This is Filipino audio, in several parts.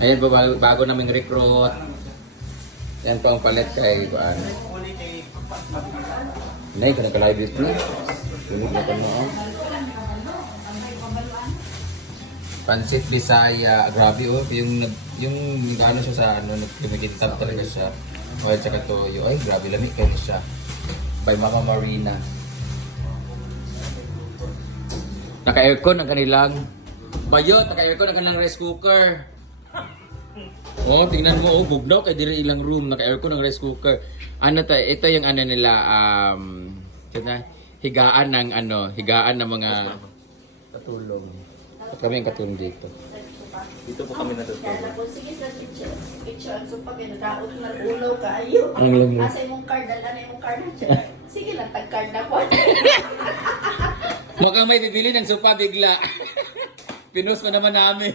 Ayan po, bago naming recruit. Yan po ang palit kay Juan. Nay, ka naka-live dito. Sunog na mo. Pansit Bisaya, grabe oh. Yung ano siya sa ano, nagkimikintab talaga siya. O, at saka toyo. Ay, grabe, lamig kayo siya. By Mama Marina. Naka-aircon ang kanilang bayot, naka-aircon ang kanilang rice cooker. Oh, tingnan mo, oh, bugnaw kay dire ilang room, naka-aircon ang rice cooker. Ano to, ito yung ano nila, higaan ng mga katulong. At kami ang katulong dito. Dito po kami natutulog. Sige sa kitchen, so pag nadaot na ulaw ka, ayo. Ang lamig. Asa imong card, dala na imong card na dyan. Sige lang, tag-card na po. Mukhang may bibili ng sopa bigla. Pinost pa naman namin.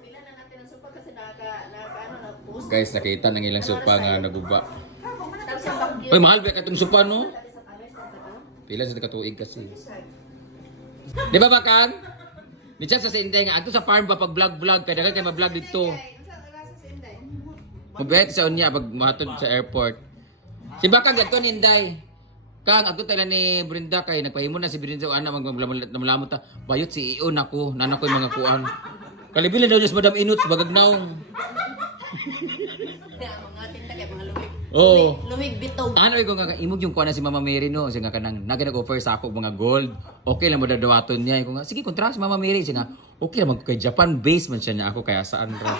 Bilan na natin ang sopa kasi naka-post. Guys, nakita ng ilang sopa nga naguba. Tapos yung bagyo. Uy, mahal ba katong sopa no? Sabi sa kamay, sa taga. Pila sa katuig kasi. Di ba Bakan? Di siya sa Inday nga. Ato sa farm ba pag vlog-vlog kaya dagan kay ma-vlog dito. Mabait sa unya pag mahatod sa airport. Si Bakang dito ni Inday. Kang ato tayo ni Brenda kay nagpahimo na si Brenda ana maglamlamot ta. Bayot si Ion ako, nana ko yung mga kuan. Kalibilan daw sa Madam Inut sa Bagagnaw. Mga tinta kay mga lumig. Oo. Lumig bitog. Ano ko nga imog yung kuan na si Mama Mary no, siya nga kanang nag-offer sa ako mga gold. Okay lang mo dadawaton niya. Ko nga sige kontra si Mama Mary siya nga. Okay lang kay Japan base man siya niya ako kaya saan ra.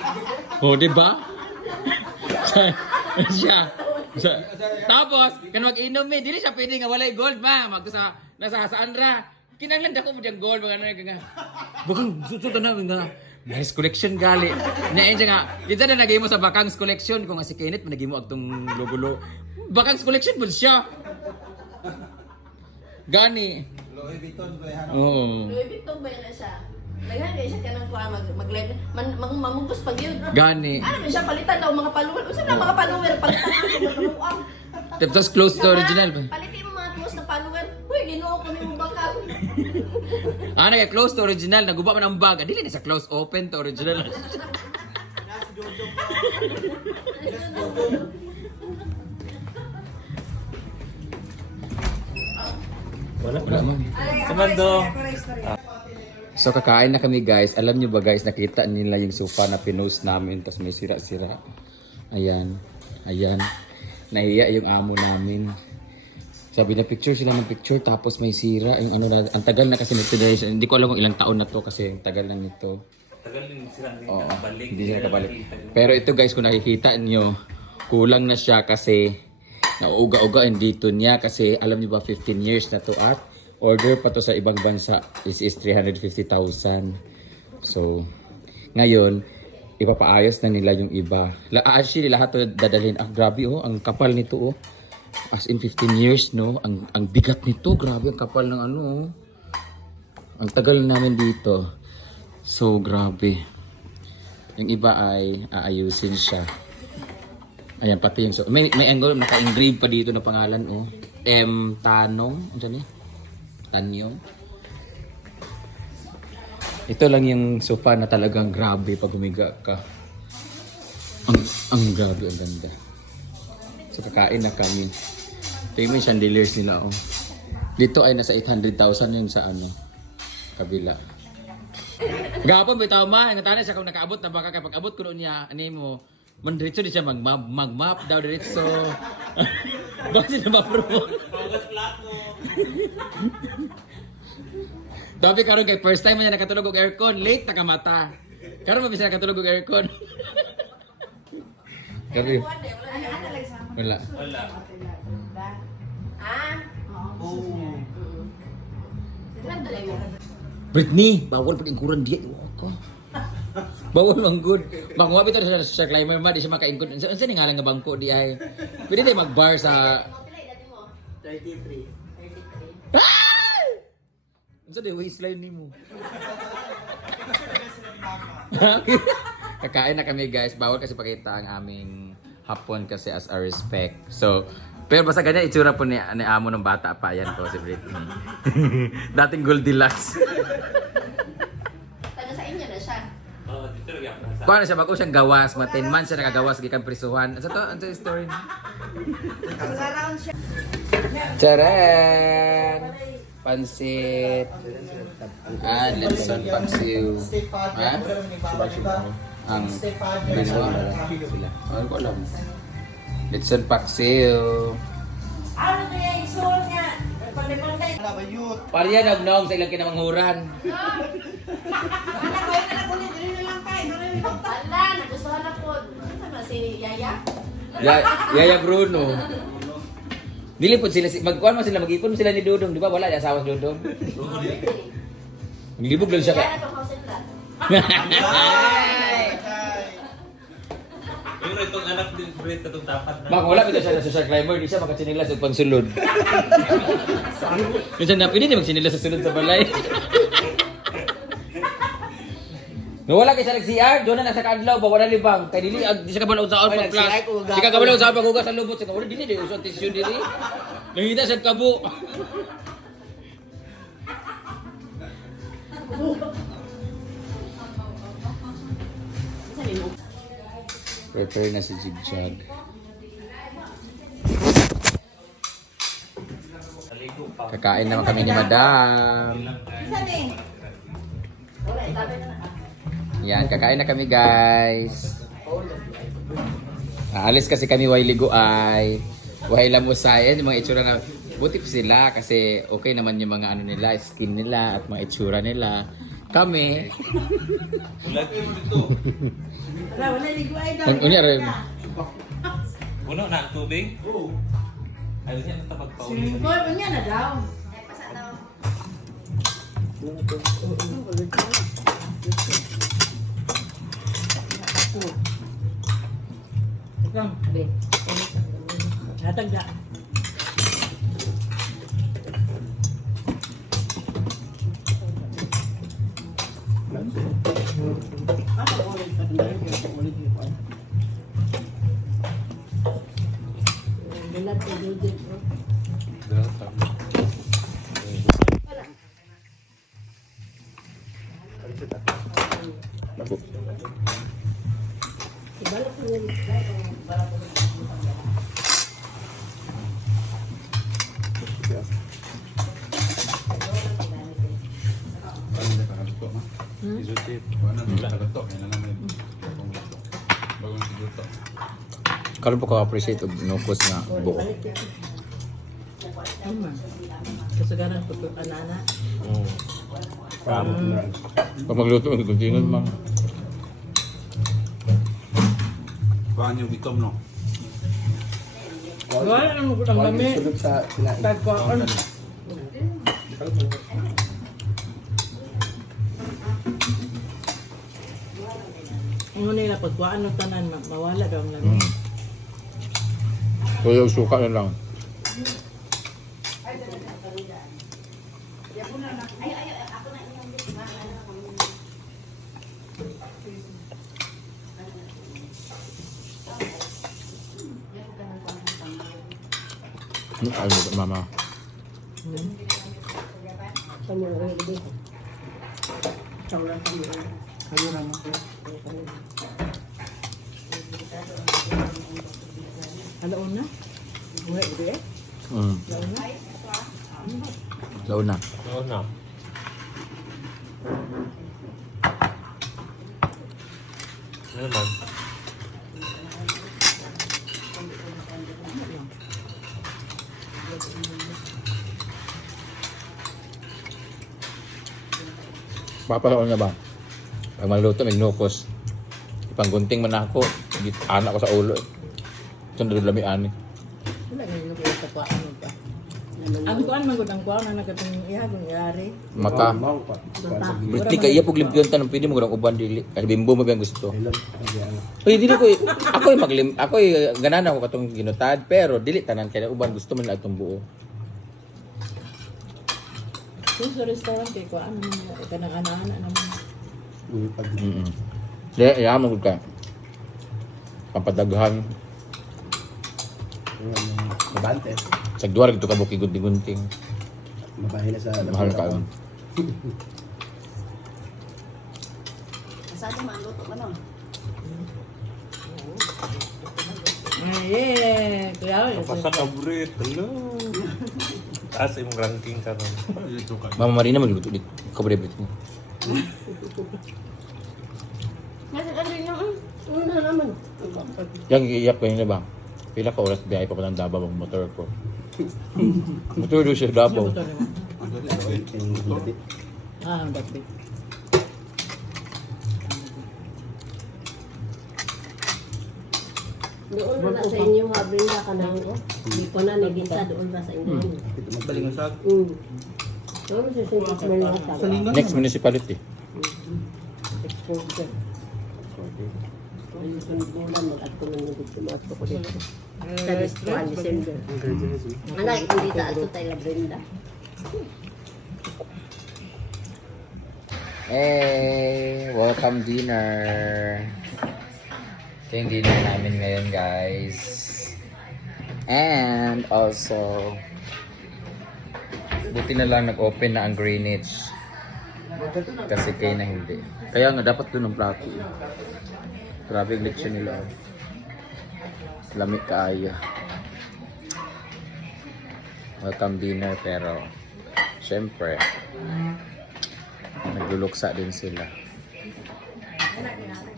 Oh, di ba? siya. Tapos, kan mag-inom eh, dili siya pwede nga walay gold ba? Magsa nasa saan ra? Kinanglan dako mo diyang gold mga ano nga. Bakang susutan na nga. Nice collection gali. Nain siya nga. Kita na nagimo sa Bakang's collection kung nga si Kenneth managimo agtong logo. Bakang's collection mo siya. Gani. Louis Vuitton ko yan. Oo. Louis Vuitton ba na siya? Lagyan siya ka ng kuha, mag-live. Mamugos pag yun. Gani. Ano man siya, palitan daw mga follower. Usa na mga follower, palitan ako mga kamuang. Tapos close to original ba? Palitin mo mga close na follower. Uy, ginoo ko ni Bakang. Ano kaya close to original, naguba man ang bag. Dili na sa close open to original. Wala man. Samando. So kakain na kami guys. Alam nyo ba guys, nakita nila yung sofa na pinost namin tapos may sira-sira. Ayan. Ayan. Nahiya yung amo namin. Sabi na picture sila ng picture tapos may sira. Yung ano na, ang tagal na kasi nito guys. Hindi ko alam kung ilang taon na to kasi ang tagal na nito. Tagal din sila Oo, nakabalik. hindi siya nakabalik. Pero ito guys, kung nakikita nyo, kulang na siya kasi nauuga-ugaan dito niya kasi alam niyo ba 15 years na to at order pa to sa ibang bansa is 350,000. So, ngayon, ipapaayos na nila yung iba. Actually, lahat to dadalhin. Ah, grabe oh, ang kapal nito oh. As in 15 years no, ang bigat nito, grabe ang kapal ng ano oh. Ang tagal namin dito. So, grabe. Yung iba ay aayusin siya. Ayan, pati yung... So, may angle, naka-engrave pa dito na pangalan, oh. M. Tanong. Ano siya niya? Tanyong. Ito lang yung sofa na talagang grabe pag humiga ka. Ang grabe, ang ganda. So, kakain na kami. Ito yung chandeliers nila, oh. Dito ay nasa 800,000 yun sa ano, kabila. Gapon, may tao ma. Ang tana siya kung nakaabot na baka kapag abot ko noon niya, ano mo, mandiretso di siya mag-map daw diretso. Bakit na ma-promote? Dabi karon kay first time man nakatulog og aircon, late nakamata. Karon mabisa nakatulog og aircon. Kabi. Wala. Wala. Ah? Oo. Britney, bawal pag ingkuran diya. Ko. Bawal man good. Magwa bitaw sa climber ma di siya makaingkod. Unsa ni ngalan nga bangko di ay. Pwede di mag-bar sa 33. unsa di waistline nimo? Kakain na kami guys. Bawal kasi pakita ang aming hapon kasi as a respect. So, pero basta ganyan itsura po ni amo ng bata pa. Yan po si Britney. Dating Goldilocks. Taga sa inyo na siya. Oo, dito lagi ako sa Kuha na siya bago siyang gawas, mga 10 months siya nakagawas gikan prisuhan. Ano to? Ano to yung story? Charan! Pansit. Lenson paksiw. Ha? Ang prisuhan. Ano ko alam? Lenson paksiw. Ano to yung isul nga? Pandai-pandai. Pariya nagnaong sa ilang kinamanghuran. Anak ko yung anak ko ni dili na lang kay. Ala, nagustuhan na po. Ano ba si Yaya? Yaya Bruno. Dili po sila, magkuhan mo sila, mag-ipon mo sila ni Dudong. Di ba wala, di asawa si Dudong. Naglibog lang siya ka. Kaya na itong house plan. Pero itong anak din, Brett, itong dapat na. Baka wala ito siya sa social climber, di siya makachinilas sa pangsulod. Minsan na, pwede na magchinilas sa sulod sa balay. Nawala kay siya nag-CR, doon na nasa kaadlaw, bawala libang. Kay dili, di siya kabalaw sa pag class. Di ka kabalaw sa pag-ugas sa lubot. Siya wala, dili, di usong tissue dili. Nangita siya kabo. Prepare na si Jigjag. Naligo pa. Kakain naman kami ni Madam. Isa ni. Wala, sabi na na. Yan, kakain na kami guys. Aalis kasi kami way ligo ay. Way lamusayan, yung mga itsura na buti pa sila kasi okay naman yung mga ano nila, skin nila at mga itsura nila. Kami, Ulag yun dito. Wala, wala ligo ay daw. unya rin. Puno na ang tubig? Oo. Ayun yan, Swimming tapagpauli. pool pa niya na daw. Lang, be. Hatag da. Karon po ko appreciate og nukos nga buo. Kasagaran ko to anana. Pag magluto ng guntingan mang. Kuhaan yung itom, no? Wala nang ang lami. Tagpaan. Ano nila pagkuhaan ng tanan mawala daw ang lami. Kuya suka na lang. Ay, mama. Alaon na? Uwi, uwi eh? Alaon na? Launa. Oo na. Ano naman? Papalaon na ba? Pag maluto, may nukos. Ipanggunting man ako. Anak ko sa ulo. Sundod lami ani. Wala na yung nabuhay sa kuhaan mo pa. Ang kuhaan magod ang kuhaan na nagkatong ihagong yari. Maka. Berarti kaya pug limpyon tanong pwede mo gurang uban dili. Kasi bimbo mo ba ang gusto? Uy, dili ko ako maglim ako ganan ako katong ginutad pero dili tanan kaya uban gusto man atong buo. Kung sa restaurant kay kuhaan mo ika ng ana-ana naman. Dili ya mo ka. Papadaghan. Mabante. Sa duwar gito ka buki gunting-gunting. Mabahay na sa Mahal ka. Saan yung maluto ka no? Yeah, kuya. Basta kabrit. Hello. Taas imong ranking ka nun. Mama Marina magluto dito. Kabribit mo. Kasi ano yun, ano naman. Yang iiyak ko yun ba? Pila ka oras biyahe pa pa ng Davao ang motor ko. Motor doon siya Davao. Ah, ang dati. Doon na sa inyo, Brenda, ka nang, hindi ko na nagisa, doon na sa inyo. Balingon Doon sa sinigit mo lang sa Next municipality. Exposure. Ayun, sunod bulan, mag-ato na nagit ko mga ko dito. Sa Dispuan, December. Anak, hindi sa ato tayo, Brenda. Hey, welcome dinner. Ito yung dinner namin ngayon, guys. And also, buti na lang nag-open na ang Greenwich. Kasi kayo na hindi. Kaya nga, dapat doon ang plato. Grabe ang leksyon nila. Lamig kaya. Welcome dinner, pero syempre, nagluluksa din sila.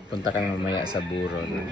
Punta kami mamaya sa Buron.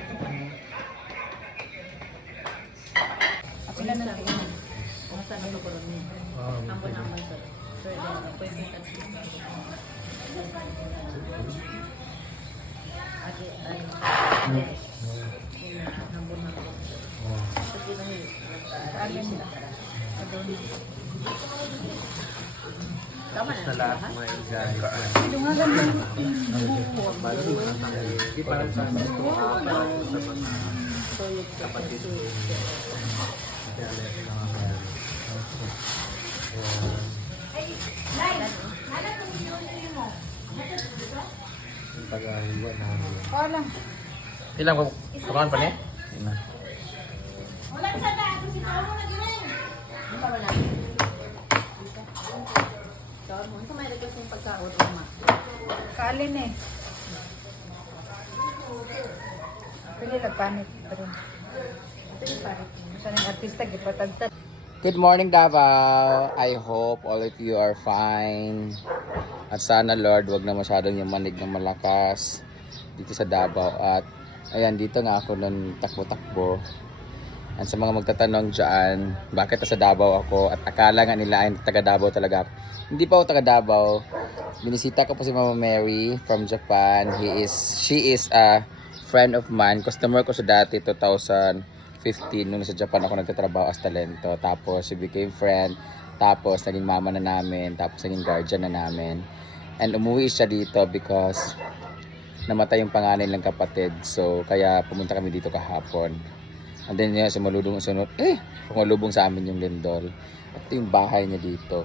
Ilang ko? Kapan pa niya? Kaalin eh. Pili nagpanit pa rin. Sa ng artista, gipatagtad. Good morning, Davao. I hope all of you are fine. At sana, Lord, wag na masyadong yung manig ng malakas dito sa Davao. At ayan, dito nga ako nun takbo-takbo. At sa mga magtatanong dyan, bakit sa Davao ako? At akala nga nila ay taga Davao talaga ako. Hindi pa ako taga Davao. Binisita ko po si Mama Mary from Japan. She is a friend of mine. Customer ko siya dati 2015 nung nasa Japan ako nagtatrabaho as talento. Tapos she became friend. Tapos naging mama na namin. Tapos naging guardian na namin. And umuwi siya dito because namatay yung panganay ng kapatid. So kaya pumunta kami dito kahapon. And then yun, sumalubong sa amin yung lindol. At yung bahay niya dito.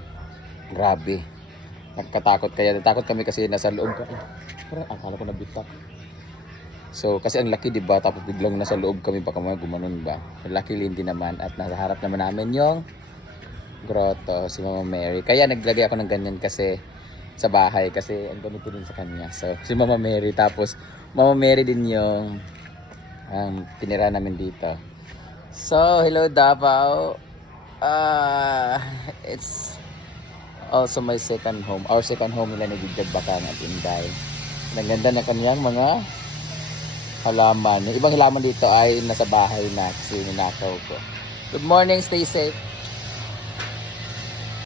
Grabe. Nagkatakot kaya. Natakot kami kasi nasa loob ka. Parang akala ko nabitak. So kasi ang laki diba. Tapos biglang nasa loob kami baka mga gumanon ba. Luckily hindi naman. At nasa harap naman namin yung grotto, si Mama Mary. Kaya naglagay ako ng ganyan kasi sa bahay. Kasi ang ganito din sa kanya. So si Mama Mary. Tapos Mama Mary din yung tinira namin dito. So hello Davao. It's also my second home. Our second home nila ni Bigdag Bakang at Inday. Ang ganda na kaniyang mga halaman. Yung ibang halaman dito ay nasa bahay na kasi ninakaw ko. Good morning, stay safe.